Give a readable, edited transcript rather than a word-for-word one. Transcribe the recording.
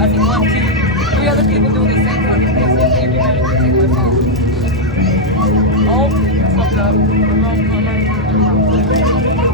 I see one, two, three other people doing the same fucking thing. So everybody can take my phone. Oh, I fucked up.